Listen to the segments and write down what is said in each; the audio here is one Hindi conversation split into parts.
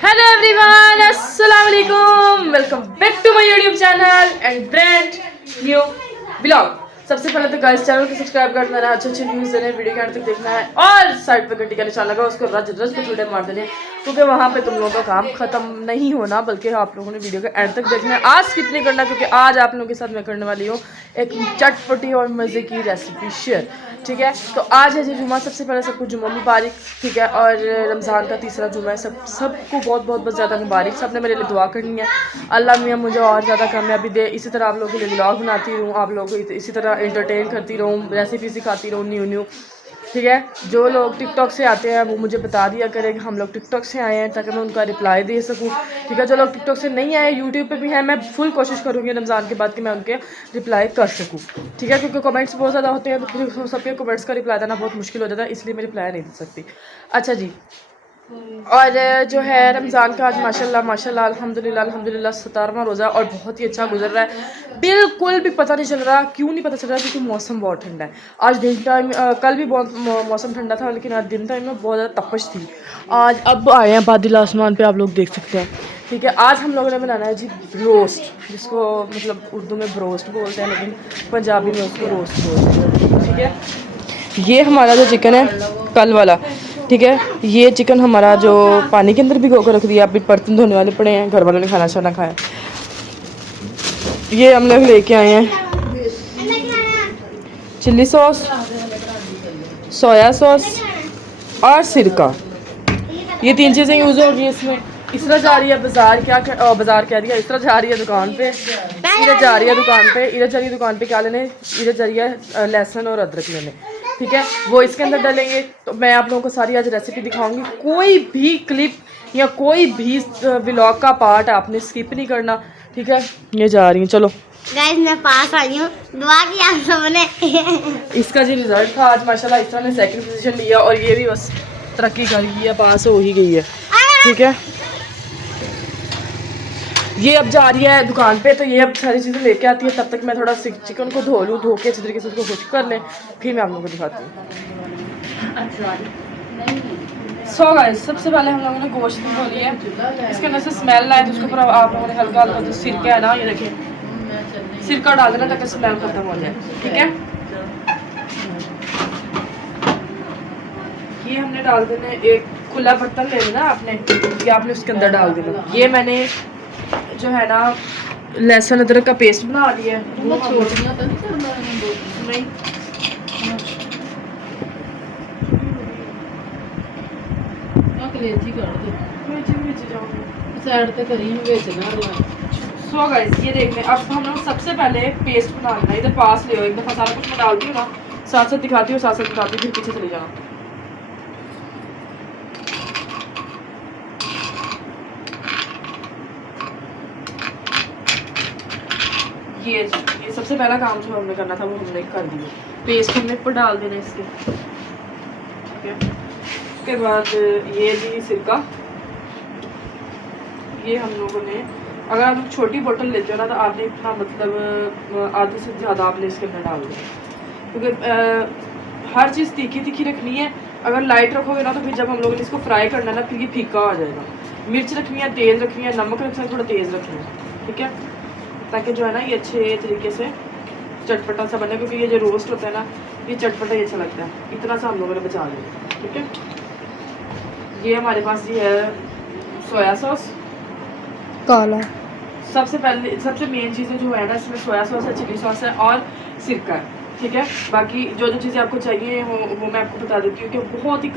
हेलो एवरीवन, अस्सलाम वालेकुम। Welcome back to my YouTube channel and brand new blog. सबसे पहले तो गाइस चैनल को सब्सक्राइब कर देना, अच्छे अच्छे व्यूज देने, वीडियो के अंत तक देखना है और साइड पे घंटी का निशान लगा उसको रज रज पे चूड़े मार देने, क्योंकि वहाँ पे तुम लोगों का काम खत्म नहीं होना, बल्कि आप लोगों ने वीडियो के एंड तक देखना है। आज स्किप नहीं करना, क्योंकि आज आप लोगों के साथ मैं करने वाली हूँ एक चटपटी और मज़े की रेसिपी शेयर। ठीक है, तो आज है जी जुमा। सबसे पहले सबको जुमा मुबारक। ठीक है, और रमज़ान का तीसरा जुमा है। सबको बहुत बहुत ज़्यादा मुबारक। सब ने मेरे लिए दुआ करनी है, अल्लाह मियाँ मुझे और ज़्यादा कामयाबी दे। इसी तरह आप लोगों के लिए व्लॉग बनाती रहूँ, आप लोगों को इसी तरह एंटरटेन करती रहूँ, रेसिपी सिखाती रहूँ न्यू। ठीक है, जो लोग टिकटॉक से आते हैं वो मुझे बता दिया करें कि हम लोग टिकटॉक से आए हैं, ताकि मैं उनका रिप्लाई दे सकूं। ठीक है, जो लोग टिकटॉक से नहीं आए यूट्यूब पे भी हैं, मैं फुल कोशिश करूँगी रमज़ान के बाद कि मैं उनके रिप्लाई कर सकूं। ठीक है, क्योंकि कमेंट्स बहुत ज़्यादा होते हैं, तो फिर सबके कमेंट्स का रिप्लाई देना बहुत मुश्किल हो जाता है, इसलिए मैं रिप्लाई नहीं दे सकती। अच्छा जी, और जो है रमज़ान का आज माशाल्लाह अल्हम्दुलिल्लाह 17वां रोज़ा और बहुत ही अच्छा गुजर रहा है। बिल्कुल भी पता नहीं चल रहा, क्यों नहीं पता चल रहा, क्योंकि मौसम बहुत ठंडा है। आज दिन टाइम कल भी बहुत मौसम ठंडा था, लेकिन आज दिन टाइम में बहुत ज़्यादा तपश थी। आज अब आए हैं बादल आसमान पे, आप लोग देख सकते हैं। ठीक है, आज हम लोगों ने बनाना है जी रोस्ट, जिसको मतलब उर्दू में ब्रोस्ट बोलते हैं, लेकिन पंजाबी में उसको रोस्ट बोलते हैं। ठीक है, ये हमारा जो चिकन है कल वाला, ठीक है, ये चिकन हमारा जो पानी के अंदर भिगो कर रख दिया, अभी बर्तन धोने वाले पड़े हैं, घर वालों ने खाना शाना खाया। ये हम लोग लेके आए हैं चिल्ली सॉस, सोया सॉस और सिरका। ये तीन चीज़ें यूज़ होगी इसमें। इसरा जा रही है बाजार, बाजार कह दिया, इसरा जा रही है दुकान पे, इधर जा रही है दुकान पे, इधर जा रही है दुकान पे क्या लेने, इधर जा रही है लहसुन और अदरक लेने। ठीक है, वो इसके अंदर डालेंगे। तो मैं आप लोगों को सारी आज रेसिपी दिखाऊंगी, कोई भी क्लिप या कोई भी व्लॉग का पार्ट आपने स्किप नहीं करना। ठीक है, ये जा रही हूँ, चलो गाइस मैं पास आई हूँ, दुआ की आप सबने। इसका जी रिजल्ट था आज माशाल्लाह, इस तरह ने सेकंड पोजीशन लिया और ये भी बस तरक्की कर गई है, पास हो ही गई है। ठीक है, ये अब जा रही है दुकान पे, तो ये अब सारी चीज़ें लेके आती है। तब तक मैं थोड़ा चिकन को धो लूँ, धो के अच्छी तरीके से उसको खुश्क कर लें, फिर मैं आप लोगों को दिखाती हूँ। सो गाइस, सबसे पहले हम लोगों ने गोश्त धो लिया है, इसके अंदर से स्मेल आए तो उसके ऊपर आप लोगों ने हल्का हल्का जो सिरका है ना, ये देखिए सिरका डाल देना ताकि स्मेल खत्म हो जाए। ठीक है, ये हमने डाल देना, एक खुला बर्तन ले लेना आपने, ये आपने उसके अंदर डाल देना। ये मैंने जो है ना लहसुन अदरक का पेस्ट बना लिया है। नहीं, सो गाइस ये देख लें। अब हम लोग सबसे पहले पेस्ट बना लेना, इधर पास ले, एक दफ़ा सारा कुछ मैं डालती हूँ ना, साथ साथ दिखाती हूँ, साथ साथ दिखाती हूँ, फिर पीछे चली जाना। ये सबसे पहला काम जो हमने करना था वो हमने कर दिया, पेस्ट हमने ऊपर डाल देना इसके। ठीक है, उसके बाद ये जी सिरका, ये हम लोगों ने, अगर आप छोटी बोतल लेते हो ना तो आपने इतना मतलब आधे से ज़्यादा आपने इसके अंदर डाल दिया, क्योंकि हर चीज़ तीखी तीखी रखनी है। अगर लाइट रखोगे ना तो फिर जब हम लोगों ने इसको फ्राई करना है ना, फिर ये फीका हो जाएगा। मिर्च रखनी है, तेज़ रखनी है, नमक रखना है, थोड़ा तेज़ रखना है। ठीक है, ताकि जो है ना ये अच्छे तरीके से चटपटा सा बने, क्योंकि ये जो रोस्ट होता है ना ये चटपटा ही अच्छा लगता है। इतना सा हम लोगों ने बचा लिया। ठीक है, ये हमारे पास ये है सोया सॉस काला। सबसे पहले सबसे मेन चीज़ें जो है ना इसमें सोया सॉस है, चिली सॉस है और सिरका है। ठीक है, बाकी जो जो चीज़ें आपको चाहिए वो मैं आपको बता देती हूँ कि बहुत ही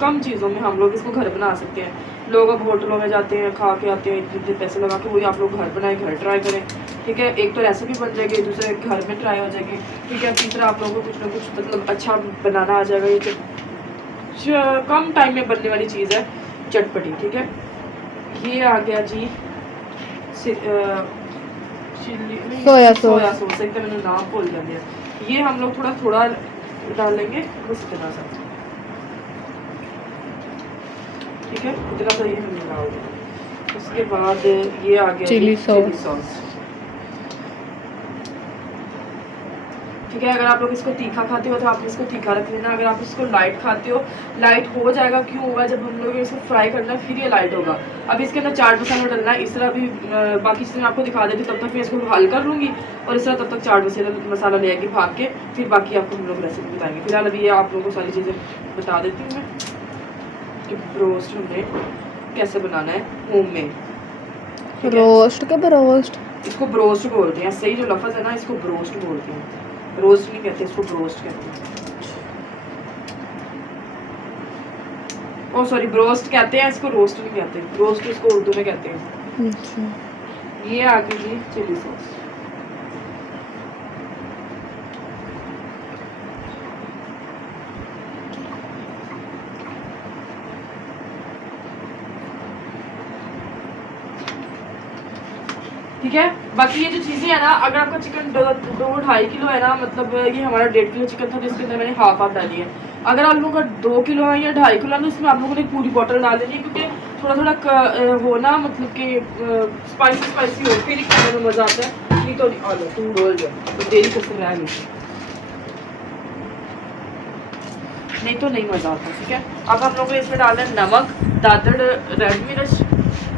कम चीज़ों में हम लोग इसको घर बना सकते हैं। लोग अब होटलों में जाते हैं, खा के आते हैं, इतने पैसे लगा के, वही आप लोग घर बनाए, घर ट्राई करें। ठीक है, एक तो रेसिपी बन जाएगी, दूसरे घर में ट्राई हो जाएगी। ठीक है, तीसरा आप लोगों को कुछ ना कुछ मतलब अच्छा बनाना आ जाएगा। ये कम टाइम में बनने वाली चीज़ है, चटपटी। ठीक है, ये आ गया जी सोया सॉस, एक तो मैंने नाम भूल गया। ये हम लोग थोड़ा थोड़ा डालेंगे उस तरह से। ठीक है, इतना सा ये हमने डाल दिया। उसके बाद ये आ गया चिली सॉस। ठीक है। अगर आप लोग इसको तीखा खाते हो तो आप इसको तीखा रख लेना। अगर आप इसको लाइट खाते हो, लाइट हो जाएगा, क्यों होगा, जब हम लोग इसको फ्राई करना फिर ये लाइट होगा। अब इसके अंदर चाट मसाला डालना है। इस तरह भी बाकी चीज़ें मैं आपको दिखा देती हूँ, तब तक मैं इसको हल कर लूँगी और इस तरह तब तक चाट मसाला ले आएगी भाग के, फिर बाकी आपको हम लोग रेसिपी बताएंगे। फिलहाल अभी ये आप लोगों को सारी चीज़ें बता देती हूँ मैं कि ब्रोस्ट हमें कैसे बनाना है होम में। रोस्ट के ब्रोस्ट, इसको ब्रोस्ट बोलते हैं, सही जो लफ्ज़ है ना इसको ब्रोस्ट बोलते हैं, रोस्ट नहीं कहते, इसको ब्रोस्ट कहते हैं। ओ सॉरी, ब्रोस्ट कहते हैं इसको, रोस्ट नहीं कहते। रोस्ट इसको उर्दू में कहते हैं। अच्छा ये आ गई जी चिली सॉस। ठीक है। बाकी ये जो चीज़ें है ना, अगर आपका चिकन 2-2.5 किलो है ना, मतलब ये हमारा 1.5 किलो चिकन था, तो इसके अंदर मैंने हाफ डाली है। अगर आप लोगों का 2 किलो है या 2.5 किलो है तो इसमें आप लोगों ने पूरी बोतल डाल देनी है, क्योंकि थोड़ा थोड़ा हो ना, मतलब कि स्पाइसी हो, फिर खाने में मज़ा आता है। नहीं तो तुम बोल जाओ तो देरी करते रह गई, नहीं तो नहीं मज़ा आता। ठीक है। अब हम लोग को इसमें डालना है नमक, दादड़, रेड मिर्च,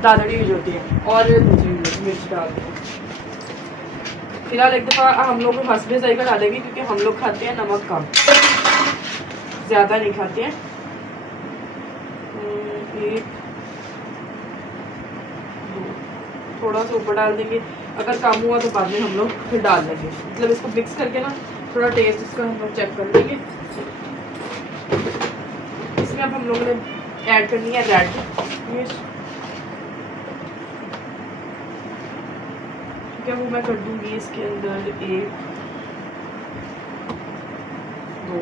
दादड़ी यूज होती है, और दूसरी मिर्च डाल दें। फिलहाल एक दफ़ा हम लोग हंसबे जायका डालेंगे, क्योंकि हम लोग खाते हैं नमक कम, ज़्यादा नहीं खाते हैं। थोड़ा सा ऊपर डाल देंगे, अगर कम हुआ तो बाद में हम लोग फिर डाल देंगे। मतलब इसको मिक्स करके ना थोड़ा टेस्ट इसका हम लोग चेक कर लेंगे। इसमें अब हम लोगों ने ऐड करनी है रेड मिर्च, क्या वो मैं कर दूंगी इसके अंदर 1, 2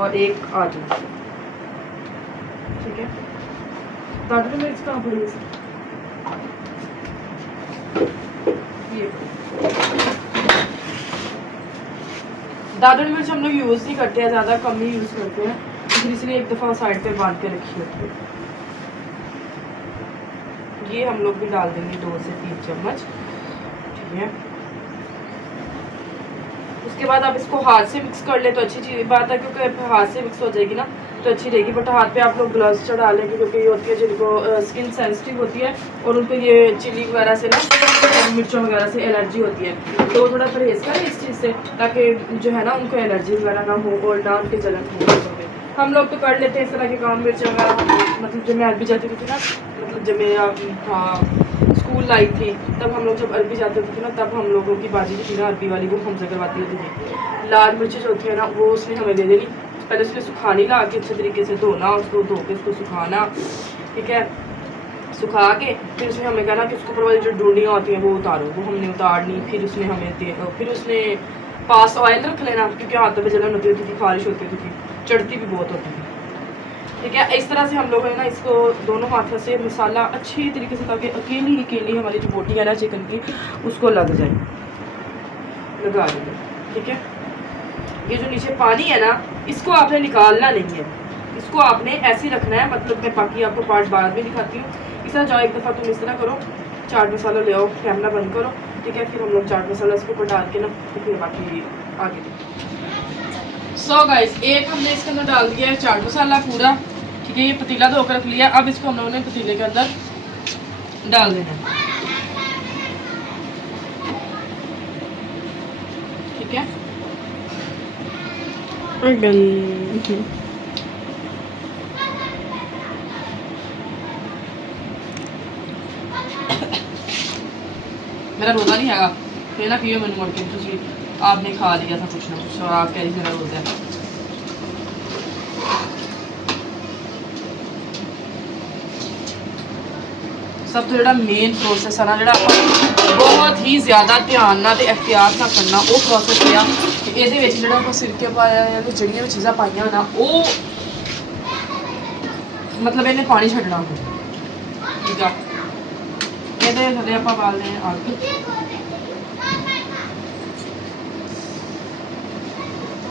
और 1 आलू। ठीक है। दादरी मिर्च कहाँ पड़ी है? ये दादरी मिर्च हम लोग यूज़ नहीं करते हैं, ज़्यादा कम ही यूज़ करते हैं, इसलिए एक दफ़ा साइड पे बांध के रखी होती है। ये हम लोग भी डाल देंगे 2 से 3 चम्मच। ठीक है। उसके बाद आप इसको हाथ से मिक्स कर ले तो अच्छी चीज़ बात है, क्योंकि हाथ से मिक्स हो जाएगी ना तो अच्छी रहेगी। बट हाथ पे आप लोग ग्लव्स चढ़ा लेंगे, क्योंकि ये होती है जिनको स्किन सेंसिटिव होती है और उनको ये चिली वगैरह से ना, मिर्चों वगैरह से एलर्जी होती है, तो थोड़ा परहेज़ करें इस चीज़ से, ताकि जो है ना उनको एलर्जी वगैरह ना हो और ना उनके जलन हो। हम लोग तो कर लेते हैं इस तरह के काम, मिर्च वगैरह। मतलब जब मैं अरबी जाती थी ना, मतलब जब मेरा स्कूल लाइफ थी, तब हम लोग जब अरबी जाते थे ना, तब हम लोगों की बाजी जो थी ना अरबी वाली, वो हमसे करवाती होती थी। लाल मिर्च जो होती है ना, वो उसने हमें दे देनी, पहले उसमें सुखानी ला के अच्छे तरीके से धोना, उसको धो के उसको सुखाना। ठीक है। सुखा के फिर उसमें हमें कहना कि उसके ऊपर वाली जो डूंडियाँ होती हैं वो उतारो, वो हमने उतारनी। फिर उसमें हमें फिर उसने पास ऑयल रख लेना, क्योंकि हाथों में जलन होती होती थी, खारिश होती होती थी, चढ़ती भी बहुत होती थी। ठीक है। इस तरह से हम लोग है ना इसको दोनों हाथों से मसाला अच्छी तरीके से, ताकि अकेली हमारी जो बोटी है ना चिकन की उसको लग जाए, लगा देंगे। ठीक है। ये जो नीचे पानी है ना, इसको आपने निकालना नहीं है, इसको आपने ऐसे ही रखना है। मतलब मैं बाकी आपको पार्ट बाद में दिखाती हूँ। इस तरह जाओ, एक दफ़ा तुम इस तरह करो, चाट मसाला ले आओ, कैमरा बंद करो। ठीक है। फिर हम लोग चाट मसाला इसके ऊपर डाल के ना, तो फिर बाकी आगे। सो गाइस, एक हमने इसके अंदर डाल दिया है चाट मसाला पूरा। ठीक है। ये पतीला धोकर रख लिया, अब इसको हम लोगों ने पतीले के अंदर डाल देना है। ठीक है। मेरा रोज़ा नहीं है, फिर ना पियो मैंने मुड़ के, तुझे आपने खा लिया था कुछ ना कुछ और आप कह रही मेरा रोज़ा है। सब तो जो मेन प्रोसेस है ना, जो बहुत ही ज़्यादा ध्यान ना ते एहतियात ना करना, वो प्रोसेस है कि ये सिरके पाया या जड़ियाँ चीज़ा पाइया ना, वो मतलब इन्हें पानी छड्डना हो। ठीक है। ये थले आप बालने हैं अग।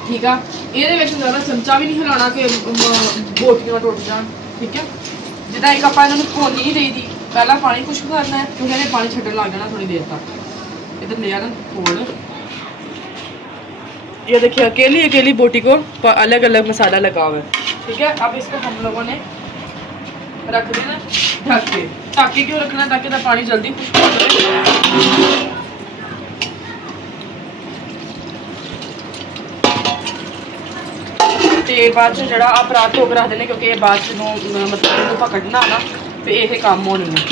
ठीक है। ये ज़्यादा चमचा भी नहीं हिलाना कि बोटियाँ टुट जान। ठीक है। जिदा एक आप इन्होंने भोनी नहीं दी, पहला पानी खुश्क करना है, क्योंकि इन्हें पानी छड्डन लग जाना थोड़ी देर तक। इधर ले आना फोड़। ये देखिए अकेली अकेली बोटी को अलग अलग मसाला लगा हुआ है, ठीक है। अब इसको हम लोगों ने रख देना ढक के। ताकि क्यों रखना, ताकि ना पानी जल्दी खुश्क हो जाए। ते बाद च जेह्ड़ा आप रात धो के रख देने, क्योंकि ये बाद च मतलब पकड़ना ना तो ये काम होने में।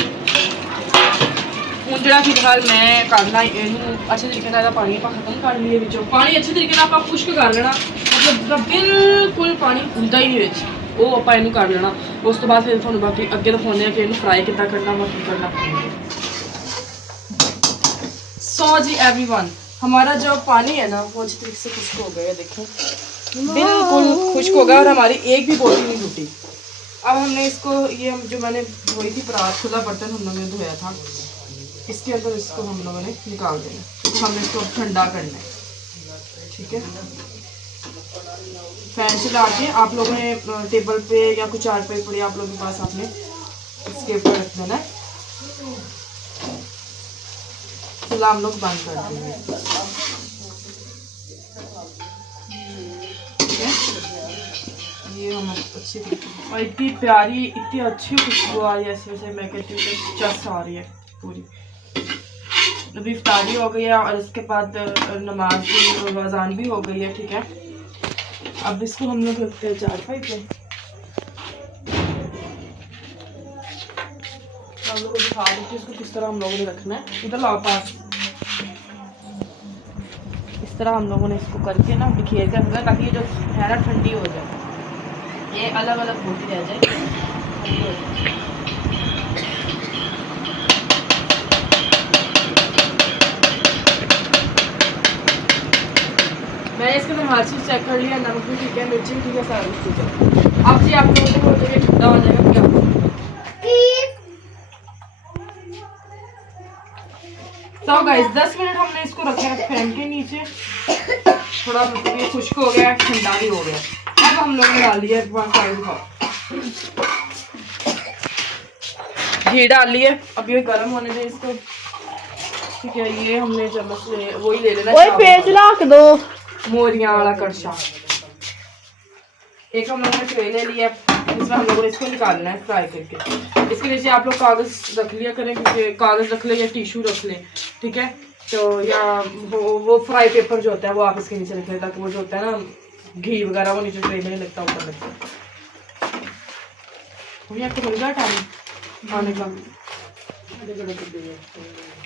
ਹੁਣ ਜਿਹੜਾ ਫਿਲਹਾਲ ਮੈਂ ਕਰਨਾ ਇਹਨੂੰ ਅੱਛੇ ਤਰੀਕੇ ਨਾਲ ਪਾਣੀ ਆਪਾਂ ਖਤਮ ਕਰ ਲਈਏ ਵਿੱਚੋਂ। ਪਾਣੀ ਅੱਛੇ ਤਰੀਕੇ ਨਾਲ ਆਪਾਂ ਖੁਸ਼ਕ ਕਰ ਲੈਣਾ, ਮਤਲਬ ਜਿਹੜਾ ਬਿਲਕੁਲ ਪਾਣੀ ਹੁੰਦਾ ਹੀ ਨਹੀਂ ਵਿੱਚ, ਉਹ ਆਪਾਂ ਇਹਨੂੰ ਕਰ ਲੈਣਾ। ਉਸ ਤੋਂ ਬਾਅਦ ਫਿਰ ਤੁਹਾਨੂੰ ਬਾਕੀ ਅੱਗੇ ਦਿਖਾਉਂਦੇ ਆ ਕਿ ਇਹਨੂੰ ਫਰਾਈ ਕਿੱਦਾਂ ਕਰਨਾ ਵਾ, ਕੀ करना। सो जी एवरीवन, हमारा जो पानी है ना वो अच्छी तरीके से खुश्क हो गया है, देखो बिल्कुल खुश्क हो गया और हमारी एक भी बोटी नहीं टूटी। अब हमने इसको ये जो मैंने धोई थी परात, खुला बर्तन हम लोगों ने धोया था, इसके अंदर इसको हम लोगों ने निकाल देना, क्योंकि हमने इसको ठंडा करना है, ठीक है। फैन चला के आप लोगों ने टेबल पे या कुछ चारपाई पड़ी आप लोगों के पास, आपने इसके ऊपर रख देना है। चूल्हा हम लोग बंद कर देंगे, ठीक है। ये हम अच्छी और इतनी प्यारी, इतनी अच्छी खुशबू आ रही है, ऐसे वैसे मैं कहती हूँ चस आ रही है पूरी। अभी इफ्तारी हो गई है और इसके बाद नमाज भी, अज़ान भी हो गई है, ठीक है। अब इसको हम लोग रखते हैं चारपाई पे। हम लोग को दिखा देते हैं इसको किस तरह हम लोगों ने रखना है। इधर लाओ पास, इस तरह हम लोगों ने इसको करके ना बिखेर कर रखना, ताकि ये जो है ना ठंडी हो जाए, ये अलग अलग होती रह जाए, ठंडी हो जाए। मैंने इसके अंदर हर चीज़ चेक कर लिया, नमक भी ठीक है, मिर्ची भी ठीक है, सारा कुछ ठीक है। अब जी आप लोगों को जब ये ठंडा हो जाएगा क्या तो गाइस 10 मिनट हमने इसको रखा है फैन के नीचे। थोड़ा मतलब ये खुश्क हो गया, ठंडा भी हो गया। अब हम लोग डाल दिया घी डाल लिए, अब ये गर्म होने दें इसको, ठीक है। ये हमने चम्मच वही ले लेना, ओए पेज रख दो, मोरियां वाला कड़छा। एक हम लोगों ने ट्रे ले लिया, इसमें हम लोगों ने इसको निकालना है फ्राई करके। इसके नीचे आप लोग कागज़ रख लिया करें, क्योंकि कागज़ रख लें या टिश्यू रख लें, ठीक है। तो या वो फ्राई पेपर जो होता है वो आप इसके नीचे रख लें, ताकि वो जो होता है ना घी वगैरह वो नीचे ट्रे में नहीं लगता, ऊपर लगता है। भैया आपको मिल गया टाइम खाने का?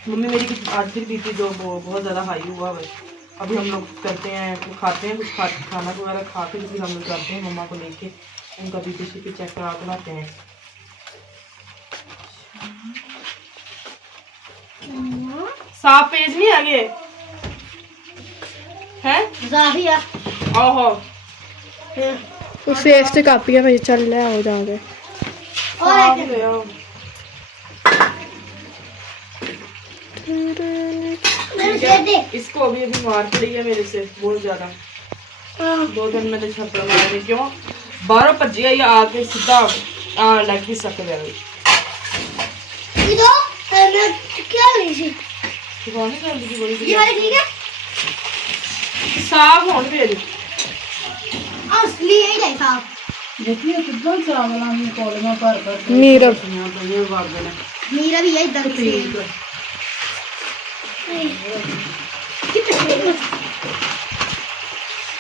मम्मी मेरी की आधी बीपी जो बहुत ज़्यादा हाई हुआ है। अभी हम लोग करते हैं, तो खाते हैं कुछ खाना वगैरह खा के फिर हम लोग करते हैं मम्मा को लेके उनका बीपी शीपी चेक करा कर आते हैं। साफ पेज नहीं आगे है ओहो तो फेस से कापी है भाई, चल रहा हो जाओगे। इसको अभी अभी मार पड़ी है मेरे से बहुत ज्यादा, 2 दिन मैंने छप्पर मारे, क्यों बाहरों भजी आई आके सीधा लग भी सक गया। साफ होने फिर असली है साफ। देखिए कितना चावल हम कॉलेज पर नीरव मेरा भी यही दर्द से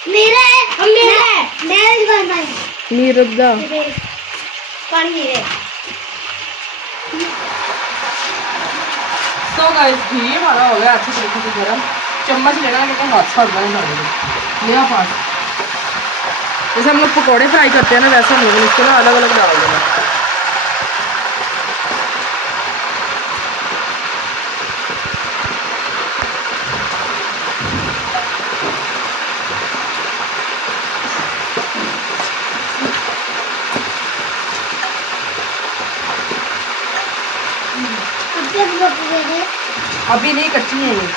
मेरा है, मेरा है, मेरा भी बनना है। नीरव दा पानी मेरे। तो गाइस घी हमारा हो गया अच्छे तरीके से गर्म। चम्मच लेना है, मेरे को हाथ से हटना नहीं मेरा पास। जैसे हम लोग पकौड़े फ्राई करते हैं ना, वैसे हम लोग इसको ना अलग अलग डाल देना। अभी नहीं, कच्ची है ये।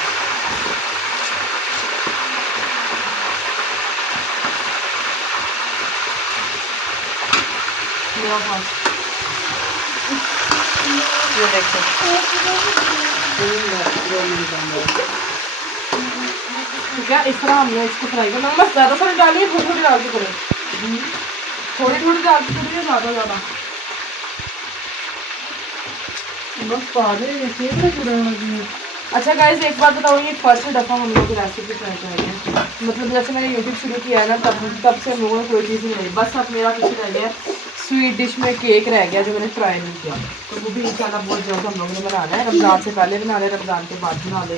मेरा पास ये देखो ठीक है, इस तरह हमने इसको फ्राई करना। मैं ज़्यादा सारी डाली, थोड़ी थोड़ी डाल के करें, थोड़ी थोड़ी डाल के करिए, ज़्यादा ज़्यादा बस पा दे ये पूरा लगी। अच्छा गाइस, एक बात बताओ, ये फर्स्ट दफ़ा हम लोग रेसिपी ट्राई कर रहे हैं। मतलब जैसे मैंने यूट्यूब शुरू किया है ना, तब से हम लोगों ने कोई चीज़ नहीं बनाई। बस अब मेरा कुछ रह गया, स्वीट डिश में केक रह गया जो मैंने ट्राई नहीं किया। तो वो भी इंशाल्लाह बहुत जल्द हम लोगों ने बनाना है। रमज़ान से पहले बना ले, रमज़ान के बाद बना ले।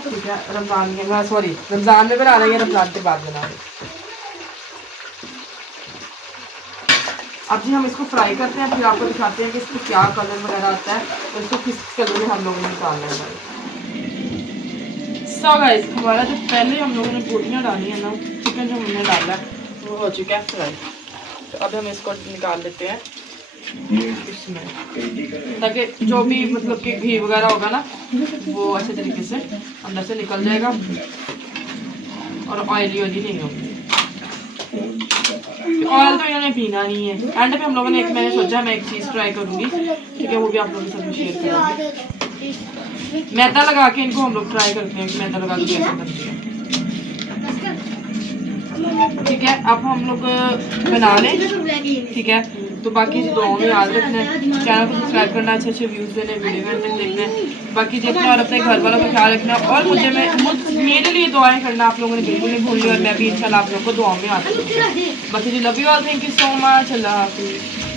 ठीक है, रमज़ान में, सॉरी, रमज़ान में बना लेंगे, रमज़ान के बाद बना ले। अब जी हम इसको फ्राई करते हैं, फिर आपको दिखाते हैं कि इसको क्या कलर वगैरह आता है और इसको किस कलर में हम लोगों ने निकालना है। सो गाइस, हमारा जो पहले हम लोगों ने बोटियाँ डाली है ना, चिकन जो हमने डाला है वो हो चुका है फ्राई। तो अब हम इसको निकाल लेते हैं इसमें, ताकि जो भी मतलब कि घी वगैरह होगा ना वो अच्छे तरीके से अंदर से निकल जाएगा और ऑयली नहीं होगी। ऑयल तो इन्होंने पीना नहीं है। एंड पे हम लोगों ने मैंने सोचा मैं एक चीज़ ट्राई करूँगी, ठीक है, वो भी आप लोगों के साथ शेयर करूँगी। मैदा लगा के इनको हम लोग ट्राई करते हैं कि मैदा लगा के कैसे बनती है। ठीक है, अब हम लोग बना लें। ठीक है, तो बाकी दुआओं में याद रखना है, चैनल को सब्सक्राइब करना, अच्छे अच्छे व्यूज़ देने, वीडियो में तक देखना है, बाकी देखना और अपने घर वालों का ख्याल रखना। और मेरे लिए दुआएं करना आप लोगों ने बिल्कुल नहीं भूलनी, और मैं भी इंशाल्लाह आप लोगों को दुआओं में याद रखूँगी। बाकी जी, love you all, thank you so much, अल्लाह हाफिज़।